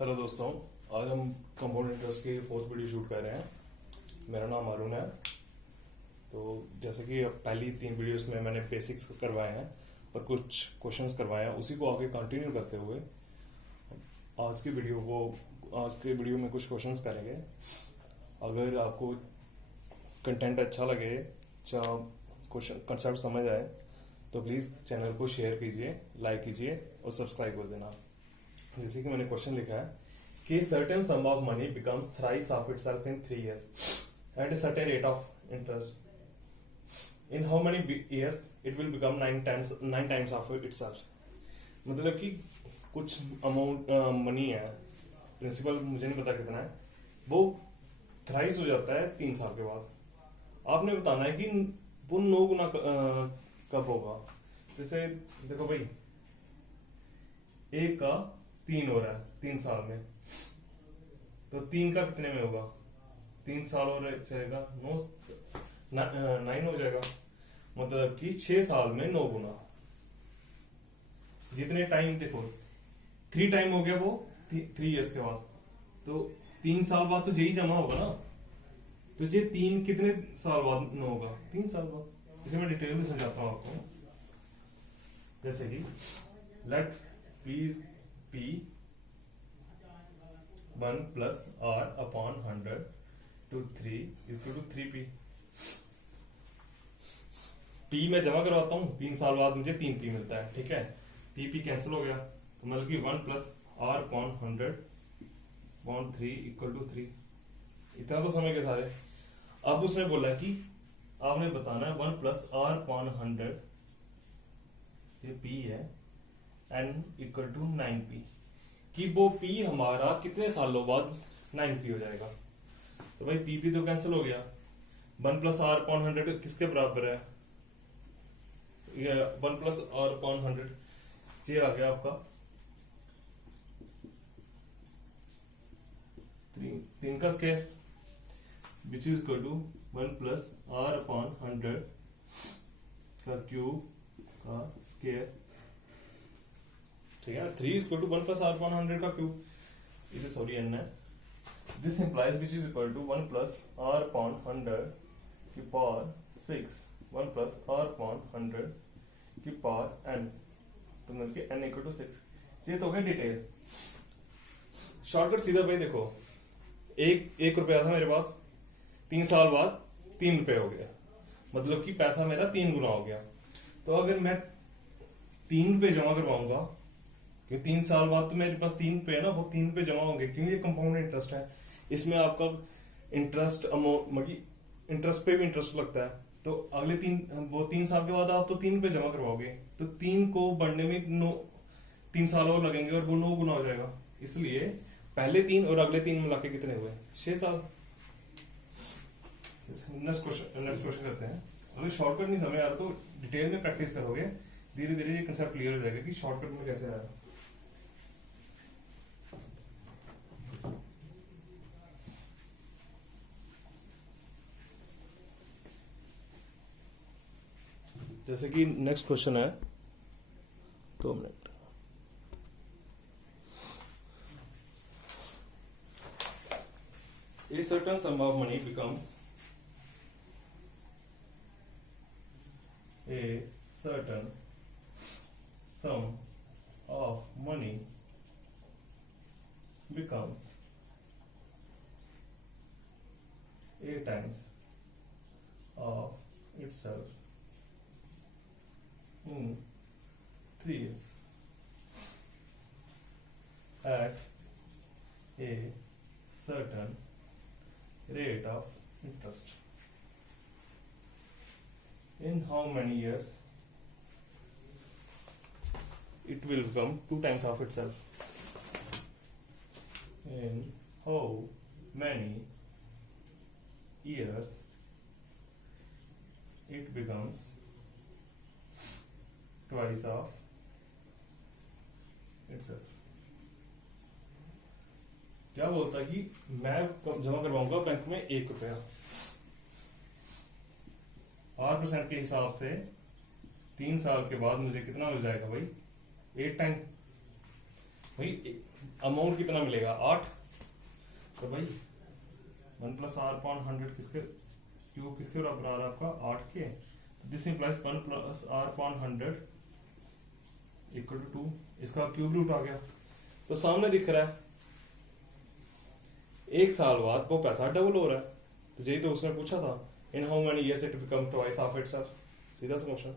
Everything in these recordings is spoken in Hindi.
हेलो दोस्तों, आज हम कंपाउंड इंटरेस्ट की फोर्थ वीडियो शूट कर रहे हैं। मेरा नाम अरुण है। तो जैसे कि पहली 3 वीडियोस में मैंने बेसिक्स करवाए हैं और कुछ क्वेश्चंस करवाए हैं, उसी को आगे कंटिन्यू करते हुए आज के वीडियो में कुछ क्वेश्चंस करेंगे। अगर आपको कंटेंट अच्छा लगे या क्वेश्चन कंसेप्ट समझ आए तो प्लीज़ चैनल को शेयर कीजिए, लाइक कीजिए और सब्सक्राइब कर देना। जैसे कि मैंने क्वेश्चन लिखा है कि certain sum of money becomes thrice of itself in 3 years at a certain rate of interest. In how many years it will become 9 times of itself? मतलब कि कुछ अमाउंट मनी है, प्रिंसिपल मुझे नहीं पता कितना है, वो थ्राइस हो जाता है 3 साल के बाद। आपने बताना है कि वो 9 गुना कब होगा। जैसे देखो भाई, एक का 3 हो रहा है 3 साल में, तो 3 का कितने में होगा? 3 साल और चलेगा 9 हो जाएगा। मतलब कि 6 साल में 9 गुना। जितने टाइम देखो 3 टाइम हो गया वो 3 इयर्स के बाद, तो 3 साल बाद तो यही जमा होगा ना। तो ये 3 कितने साल बाद 9 होगा? 3 साल बाद। इसे मैं डिटेल में समझाता हूं आपको। जैसे कि late P 1 plus R upon 100 to 3 is equal to 3P। P में जमा करवाता हूँ, 3 साल बाद मुझे 3P मिलता है, ठीक है। P कैंसिल हो गया, तो मतलब कि 1 plus R upon 100 upon 3 equal to 3। इतना तो समझ गए सारे। अब उसने बोला कि आपने बताना है 1 plus R upon 100, ये P है, N equal to 9P, कि वो P हमारा कितने सालों बाद 9P हो जाएगा। तो भाई P तो कैंसिल हो गया। 1 plus R upon 100 किसके बराबर है? ये 1 plus R upon 100 ये आ गया आपका 3 का square, which is equal to 1 plus R upon 100 का क्यूब का स्क्वायर, ठीक है। 3 is equal to 1 plus R upon 100 का क्यूब, इसे सॉरी n है। This implies which is equal to 1 plus R upon 100 की पावर 6, 1 plus R upon 100 की पावर n, तो मतलब कि n equal to 6। ये तो हो गया डिटेल। शॉर्टकट सीधा भाई देखो, एक रुपया था मेरे पास, 3 साल बाद 3 रुपये हो गया, मतलब कि पैसा मेरा 3 गुना हो गया। तो अगर मैं 3 रुपये जमा करवाऊंगा, क्योंकि 3 साल बाद तो मेरे पास 3 रुपये है ना, वो 3 रुपये जमा होंगे, क्योंकि ये कंपाउंड इंटरेस्ट है। इसमें आपका इंटरेस्ट अमाउंट मतलब इंटरेस्ट पे भी इंटरेस्ट लगता है। तो अगले 3 साल के बाद आप तो 3 रुपये जमा करवाओगे, तो 3 को बढ़ने में 3 साल और लगेंगे और वो 9 गुना हो जाएगा। इसलिए पहले 3 और अगले 3 मिला के कितने हुए? 6 साल। नेक्स्ट क्वेश्चन करते हैं। अगर शॉर्टकट नहीं समझ आ रहा तो डिटेल में प्रैक्टिस करोगे, धीरे धीरे ये कंसेप्ट क्लियर हो जाएगा कि शॉर्टकट में कैसे आया। जैसे कि नेक्स्ट क्वेश्चन है, 2 minute. A certain sum of money becomes a certain sum of money becomes 8 times of itself in 3 years at a certain rate of interest. In how many years it will become 2 times of itself? In how many years it becomes twice of itself? क्या बोलता है कि मैं जमा करवाऊंगा बैंक में 1 रुपया, 8% के हिसाब से 3 साल के बाद मुझे कितना मिल जाएगा भाई? 8 टाइम। भाई अमाउंट कितना मिलेगा 8, तो भाई 1 प्लस आर अपॉन 100 किसके क्यूब किसके बराबर आ रहा है आपका 8 के। This implies 1 plus R upon 100 equal to 2, इसका क्यूब रूट आ गया। तो सामने दिख रहा है 1 साल बाद वो पैसा डबल हो रहा है, तो यही तो उसने पूछा था, in how many years it become twice of itself. सीधा सा क्वेश्चन।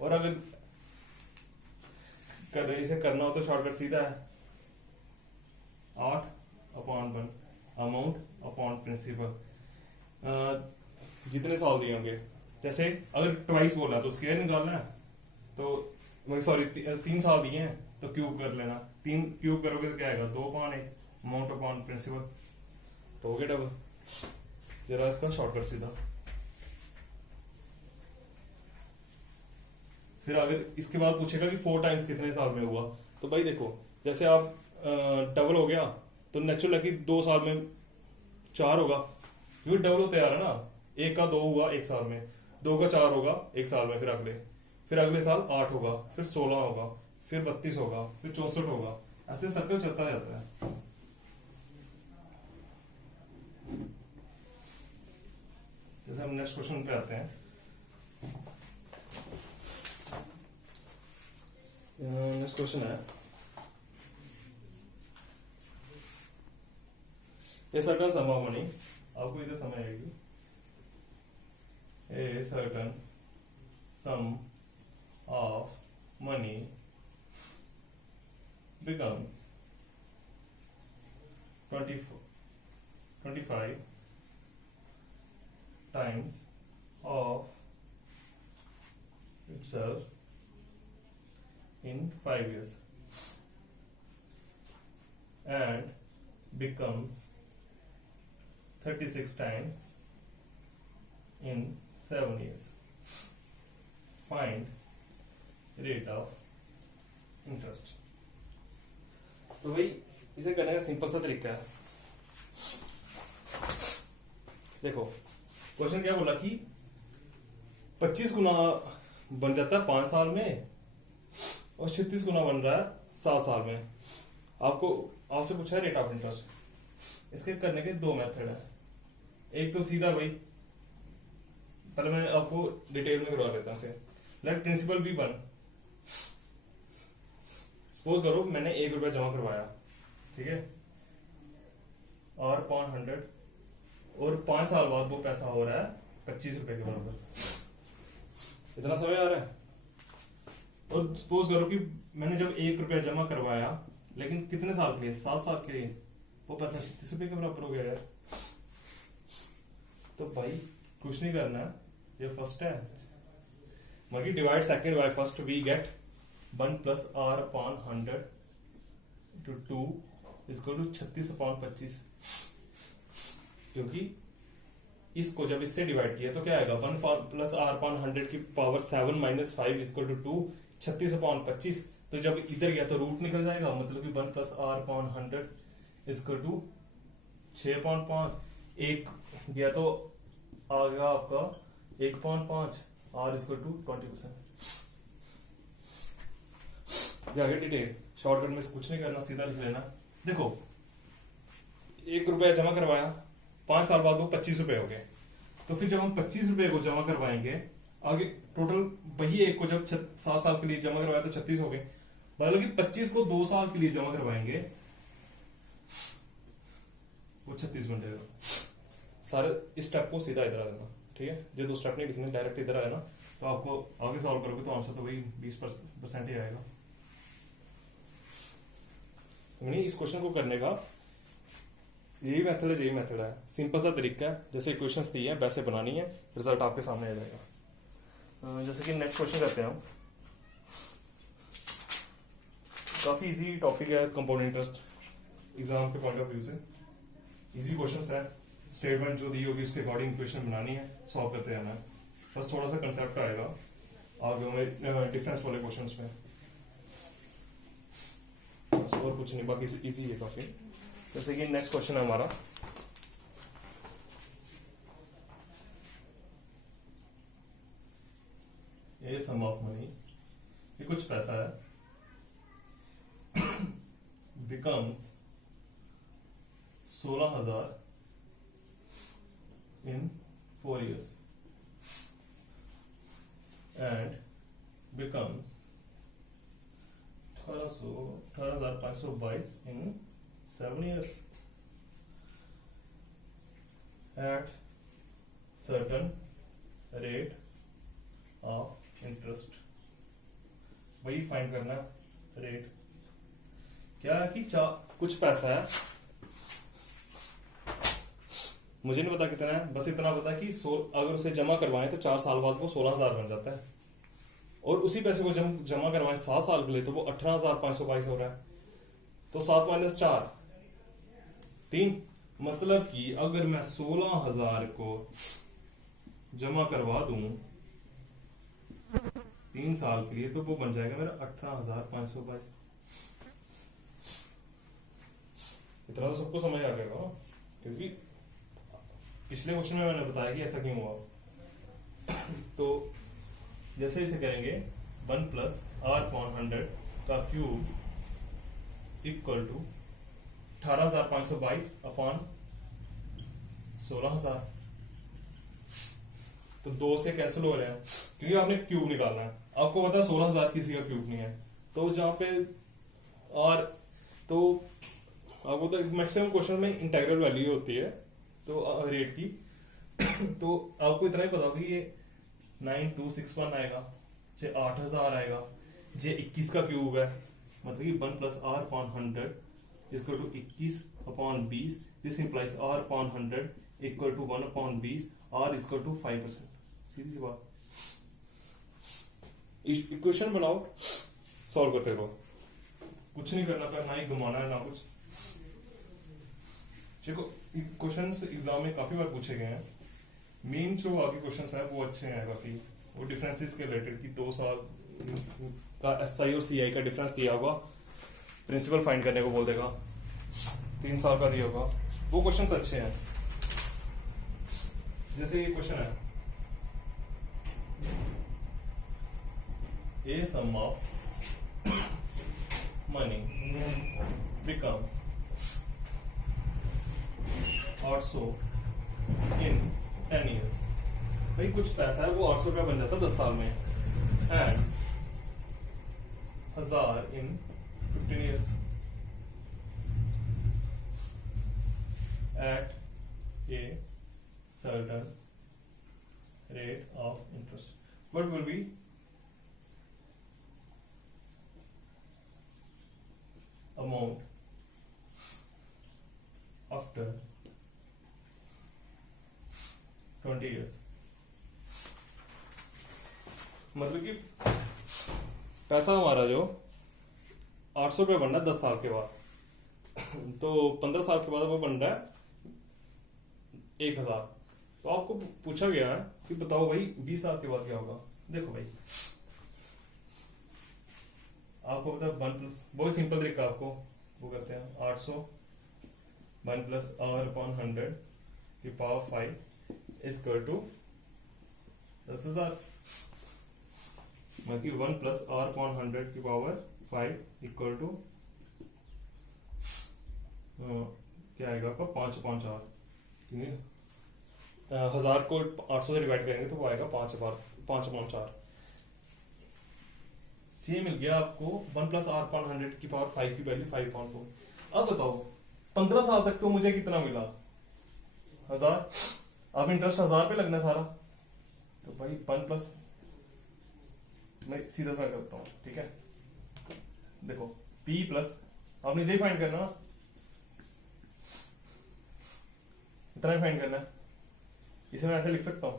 और अगर इसे करना हो तो शॉर्टकट सीधा है 8 अपॉन 1 अमाउंट अपॉन प्रिंसिपल, जितने साल दिए होंगे। जैसे अगर ट्वाइस बोला तो स्क्वायर निकालना है, तो सॉरी 3 साल दिए हैं तो क्यूब कर लेना, 3 क्यूब करोगे तो क्या आएगा 2 अपॉन 1 अमाउंट अपॉन प्रिंसिपल, तो हो गया डबल। जरा इसका शॉर्टकट सीधा। फिर अगर इसके बाद पूछेगा कि 4 टाइम्स कितने साल में हुआ, तो भाई देखो जैसे आप डबल हो गया तो नेचुरल है कि 2 साल में 4 होगा, क्योंकि डबल होते आ रहा है ना, 1 का 2 हुआ 1 साल में, 2 का 4 होगा 1 साल में, फिर अगले साल 8 होगा, फिर 16 होगा, फिर 32 होगा, फिर 64 होगा, ऐसे सर्कल चलता जाता है। जैसे हम नेक्स्ट क्वेश्चन पे आते हैं। नेक्स्ट क्वेश्चन है, ये सर्टन सम ऑफ मनी, आपको इधर समझ आएगी, a certain some of money becomes 25 times of itself in 5 years and becomes 36 times in 7 years. Find rate of interest. तो भाई इसे करने का सिंपल सा तरीका है। देखो क्वेश्चन क्या बोला कि 25 गुना बन जाता है 5 साल में और 36 गुना बन रहा है 7 साल में। आपसे पूछा है रेट ऑफ इंटरेस्ट। इसके करने के 2 मेथड है। एक तो सीधा भाई, पहले मैं आपको डिटेल में करवा देता हूं इसे। Late principal B 1। सपोज करो मैंने 1 रुपया जमा करवाया, ठीक है, और अपॉन 100, और 5 साल बाद वो पैसा हो रहा है 25 रुपए के बराबर। इतना समय आ रहा है। और सपोज करो कि मैंने जब 1 रुपया जमा करवाया, लेकिन कितने साल के लिए, 7 साल के लिए, वो पैसा 36 रुपए के बराबर हो गया यार। तो भाई कुछ नहीं करना, ये फर्स्ट है, बाकी divide second by first, we get 1 plus R upon 100 to 2 इसको टू 36 अपॉन 25। क्योंकि इसको जब इससे डिवाइड किया तो क्या आएगा 1 प्लस आर अपॉन 100 की पावर 7 माइनस 5 इसको टू 2, 36 अपॉन 25। तो जब इधर गया तो रूट निकल जाएगा, मतलब कि 1 प्लस आर अपॉन 100 इसको टू 6 अपॉन 5। एक गया तो आ गया आपका 1 अपॉन 5, आर इसको टू 20%। आगे डिटेल शॉर्टकट में कुछ नहीं करना, सीधा लिख लेना। देखो 1 रुपया जमा करवाया, 5 साल बाद वो 25 रुपए हो गए। तो फिर जब हम 25 रुपए को जमा करवाएंगे, आगे टोटल वही एक को जब 7 साल के लिए जमा करवाया तो 36 हो गए, मतलब कि 25 को 2 साल के लिए जमा करवाएंगे वो 36 बन जाएगा। सारे इस स्टेप को सीधा इधर आ देना, ठीक है। जो 2 स्टेप नहीं लिखने, डायरेक्ट इधर आया ना, तो आपको आगे सॉल्व करोगे तो आंसर तो वही 20% ही आएगा। इस क्वेश्चन को करने का यही मेथड है, सिंपल सा तरीका है। जैसे इक्वेशंस दी है वैसे बनानी है, रिजल्ट आपके सामने आ जाएगा। जैसे कि नेक्स्ट क्वेश्चन करते हैं हम। काफी इजी टॉपिक है कंपाउंड इंटरेस्ट, एग्जाम के पॉइंट ऑफ व्यू से इजी क्वेश्चंस है। स्टेटमेंट जो दी होगी उसके अकॉर्डिंग इक्वेशन बनानी है, सॉल्व करते रहना है। बस थोड़ा सा कंसेप्ट आएगा आगे में डिफरेंस वाले क्वेश्चंस में, बस और कुछ नहीं, बाकी इजी है काफी। जैसे कि नेक्स्ट क्वेश्चन है हमारा, ये सम ऑफ मनी, ये कुछ पैसा है becomes 16,000 in 4 years and becomes 18,522 in 7 years at certain rate of interest। वही फाइंड करना रेट क्या है कि कुछ पैसा है, मुझे नहीं पता कितना है, बस इतना पता कि अगर उसे जमा करवाएं तो 4 साल बाद वो 16,000 बन जाता है, और उसी पैसे को जमा करवाएं 7 साल के लिए तो वो 18,522 हो रहा है। तो 7 माइनस 4 3, मतलब कि अगर मैं 16,000 को जमा करवा दूं 3 साल के लिए तो वो बन जाएगा मेरा 18,522। इतना तो सबको समझ आ गया, क्योंकि पिछले क्वेश्चन में मैंने बताया कि ऐसा क्यों हुआ। तो जैसे इसे करेंगे 1 + r/100 का क्यूब इक्वल टू 18,522 अपॉन 16,000। तो 2 से कैंसिल हो रहे हैं क्योंकि आपने क्यूब निकालना है। आपको पता है 16,000 किसी का क्यूब नहीं है, तो जहां पे और तो आपको तो मैक्सिमम क्वेश्चन में इंटीग्रल वैल्यू होती है तो रेट की तो आपको इतना ही पता होगा कि ये 9261 आएगा, जे 8,000 आएगा, जे 21 का क्यूब है, मतलब कि 1 + r/100 equal to 21/20। This implies r/100 equal to 1/20, r equal to 5%। सीधी सी बात। इक्वेशन बनाओ, सॉल्व करते रहो, कुछ नहीं करना पड़ेगा, ना ही घुमाना है ना कुछ। देखो क्वेश्चन एग्जाम में काफी बार पूछे गए हैं, मेन जो बाकी क्वेश्चन है वो अच्छे हैं काफी। वो डिफरेंसेस के रिलेटेड कि 2 साल का SI और CI का डिफरेंस दिया होगा, प्रिंसिपल फाइंड करने को बोल देगा, 3 साल का दिया होगा, वो क्वेश्चन अच्छे हैं। जैसे ये क्वेश्चन है, a sum of money becomes 800 in 10 years। भाई कुछ पैसा है वो 800 रुपया बन जाता है 10 साल में, and 1000 in 15 years at a certain rate of interest। What will be amount after 20 years। मतलब कि पैसा हमारा जो 800 रुपये बन रहा है 10 साल के बाद, तो 15 साल के बाद वो बन रहा है 1,000। तो आपको पूछा गया है कि बताओ भाई 20 साल के बाद क्या होगा। देखो भाई आपको पता है 1 + बहुत सिंपल तरीका आपको वो करते हैं, 800 1 + r/100 की पावर 5 इक्वल टू 10,000। मतलब कि 1 + r/100 की पावर 5 इक्वल टू क्या आएगा आपका 5/4। 1000 को 800 से डिवाइड करेंगे तो वो आएगा 5/4। ये मिल गया आपको 1 + r/100 की पावर 5 की वैल्यू 5/4। अब बताओ 15 साल तक तो मुझे कितना मिला 1000। अब इंटरेस्ट 1000 पे लगना सारा, तो भाई 1 + मैं सीधा सा करता हूं, ठीक है। देखो P प्लस आपने जे फाइंड करना, इतना ही फाइंड करना है, इसे मैं ऐसे लिख सकता हूं,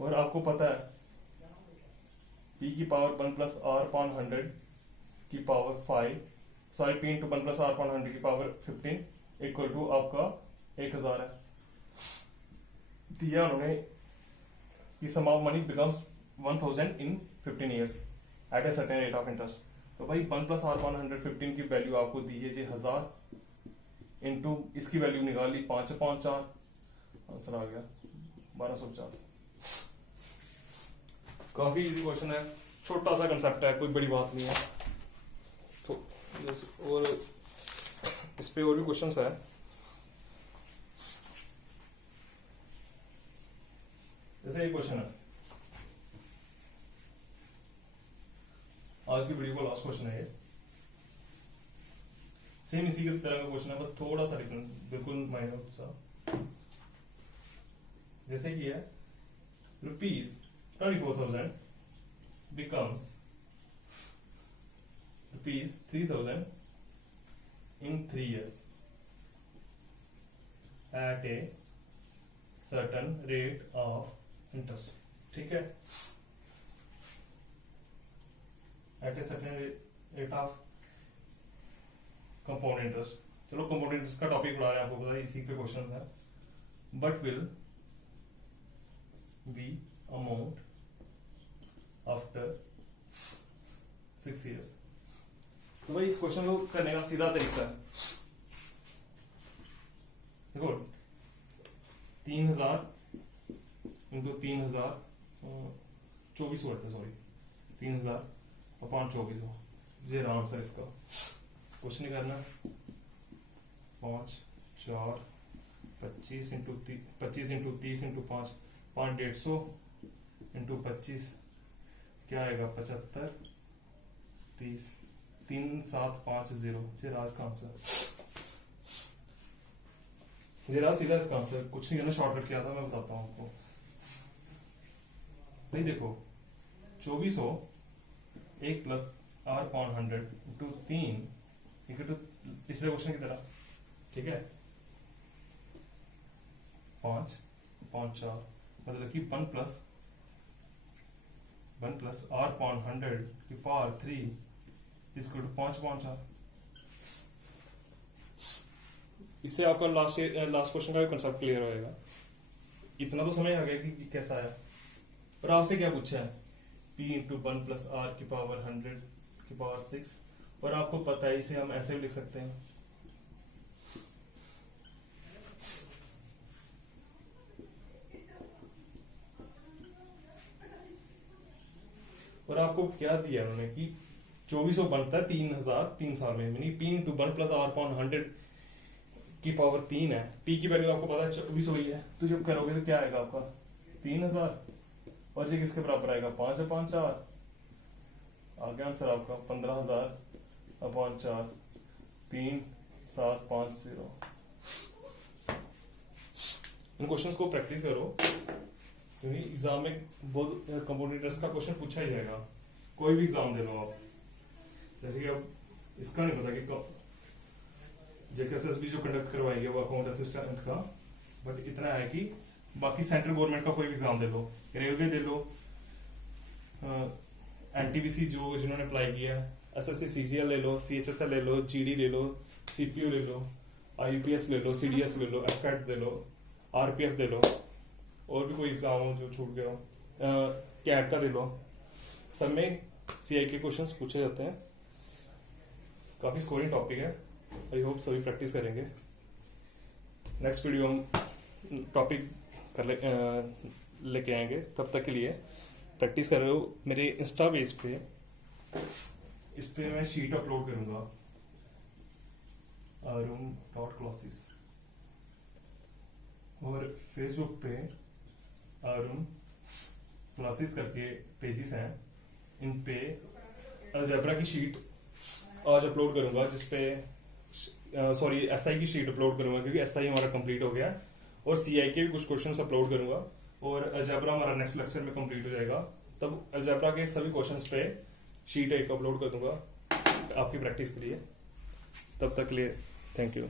और आपको पता है P की पावर 1 + r/100 की पावर 5, सॉरी P × 1 + r/100 की पावर 15 इक्वल टू आपका 1,000 है। दिया उन्होंने कि सम of money becomes 1,000 in 15 years at a certain rate of interest। तो भाई 1 + r/100 15 की वैल्यू आपको दी है जी 1000 इंटू इसकी वैल्यू निकाल ली 5/4, आंसर आ गया 1250। काफी इजी क्वेश्चन है, छोटा सा कंसेप्ट है, कोई बड़ी बात नहीं है। तो और इस पे और भी क्वेश्चंस है। जैसे एक क्वेश्चन है, आज की वीडियो का लास्ट क्वेश्चन है ये, सेम इसी की तरह का क्वेश्चन है, बस थोड़ा सा डिफरेंट, बिल्कुल माइनर सा। जैसे कि है ₹24,000 becomes ₹3,000 in 3 years at a certain rate of interest। ठीक है, at a certain rate of compound interest। चलो compound interest का टॉपिक पढ़ा रहे हैं, आपको पता है इसी पे क्वेश्चन है। But will be amount after 6 years। तो भाई इस क्वेश्चन को करने का सीधा तरीका है, देखो 3,000 इंटू 3,000 24 होते, सॉरी 3,000 अपॉन 24 ये आंसर इसका। कुछ नहीं करना, 5 4 25 इंटू 30 इंटू 5 150 इंटू 25 क्या आएगा 75 30 3750 जेरा इसका आंसर। जेरा सीधा इसका आंसर, कुछ नहीं करना, शॉर्टकट किया था, मैं बताता हूं आपको। भाई देखो 2400 1 plus r upon 100 into 3 equal to पिछले क्वेश्चन की तरह, ठीक है 5 अपॉन 4, मतलब कि 1 प्लस r अपॉन 100 की पावर 3 इक्वल टू 5 अपॉन 4। इससे आपका लास्ट क्वेश्चन का कंसेप्ट क्लियर होएगा। इतना तो समझ आ गया कि कैसा है। और आपसे क्या पूछा है, p इंटू 1 प्लस r की पावर 100 की पावर 6, और आपको पता है इसे हम ऐसे भी लिख सकते हैं, और आपको क्या दिया उन्होंने कि 2400 बनता है 3,000 3 साल में, यानी p into 1 plus r upon 100 की पावर 3 है। p की वैल्यू आपको पता है 2400 ही है, तो जब करोगे तो क्या आएगा आपका 3,000, और ये किसके बराबर आएगा 5 अपॉन 4। आगे आंसर आपका 15,000 अपॉन 4 3750। इन क्वेश्चंस को प्रैक्टिस करो, क्योंकि एग्जाम में बहुत कंपाउंड इंटरेस्ट का क्वेश्चन पूछा ही जाएगा, कोई भी एग्जाम दे लो आप। जैसे कि अब इसका नहीं पता कि जेकेएसएसबी जो कंडक्ट करवाएगी वो अकाउंट असिस्टेंट का, बट इतना है कि बाकी सेंट्रल गवर्नमेंट का कोई भी एग्जाम दे लो, रेलवे दे लो, एनटीपीसी जो जिन्होंने अप्लाई किया है, एसएससी सीजीएल ले लो, सीएचएसएल ले लो, जीडी ले लो, सीपीयू ले लो, आईपीएस ले लो, सीडीएस ले लो, एफकैट दे लो, आरपीएफ दे लो, और भी कोई एग्जाम हो जो छूट गया हो, कैट का दे लो, सब में सीआई के क्वेश्चंस पूछे जाते हैं। काफी स्कोरिंग टॉपिक है, आई होप सभी प्रैक्टिस करेंगे। नेक्स्ट वीडियो हम टॉपिक लेके आएंगे, तब तक के लिए प्रैक्टिस कर रहे हो। मेरे इंस्टा पेज पे इस पे मैं शीट अपलोड करूंगा, arum.classes, और फेसबुक पे arum क्लासेस करके पेजेस हैं, इन पे अलजेब्रा की शीट आज अपलोड करूंगा, जिसपे सॉरी एसआई की शीट अपलोड करूंगा, क्योंकि एसआई हमारा कंप्लीट हो गया, और सीआई के भी कुछ क्वेश्चंस अपलोड करूंगा, और अलजेब्रा हमारा नेक्स्ट लेक्चर में कंप्लीट हो जाएगा। तब अलजेब्रा के सभी क्वेश्चंस पे शीट एक अपलोड कर दूंगा आपकी प्रैक्टिस के लिए। तब तक के लिए थैंक यू।